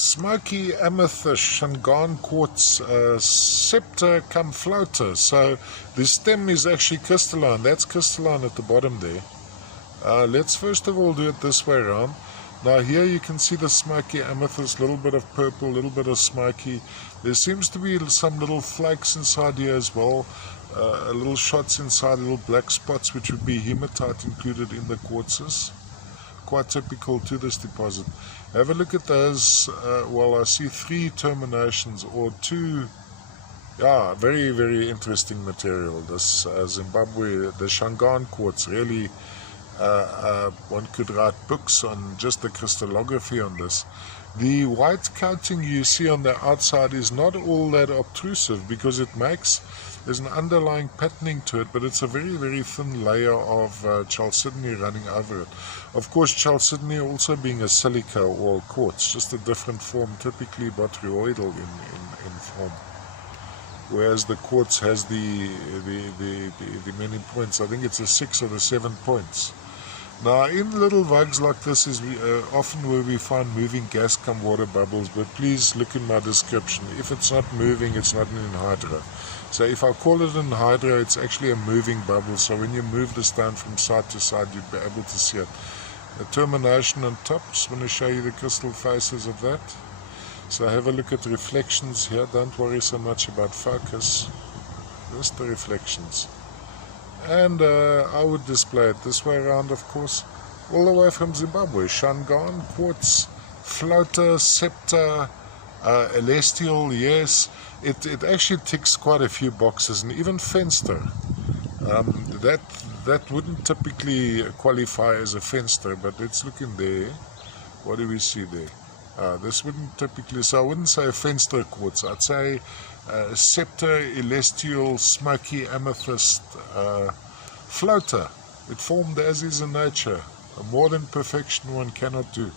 Smoky amethyst Shangan quartz scepter cum floater. So the stem is actually crystalline. That's crystalline at the bottom there. Let's first of all do it this way around. Now here you can see the smoky amethyst, a little bit of purple, a little bit of smoky. There seems to be some little flakes inside here as well, little shots inside, little black spots, which would be hematite included in the quartzes. Quite typical to this deposit. Have a look at those. Well, I see 3 terminations or 2. Yeah, very, very interesting material. This Zimbabwe, the Shangan quartz, really, one could write books on just the crystallography on this. The white coating you see on the outside is not all that obtrusive because there's an underlying patterning to it, but it's a very, very thin layer of chalcedony running over it. Of course, chalcedony also being a silica or quartz, just a different form, typically botryoidal in form. Whereas the quartz has the many points. I think it's a 6 or the 7 points. Now, in little vugs like this is often where we find moving gas cum water bubbles, but please look in my description. If it's not moving, it's not an anhydra. So if I call it an anhydra, it's actually a moving bubble. So when you move the stone from side to side, you'll be able to see it. The termination on top, just want to show you the crystal faces of that. So have a look at the reflections here. Don't worry so much about focus, just the reflections. And I would display it this way around, of course, all the way from Zimbabwe. Shangan quartz, floater, scepter, celestial, yes. It actually ticks quite a few boxes, and even fenster. That wouldn't typically qualify as a fenster, but let's look in there. What do we see there? This wouldn't typically, so I wouldn't say a fenster quartz. I'd say scepter, celestial, smoky amethyst, floater. It formed as is in nature. More than perfection one cannot do.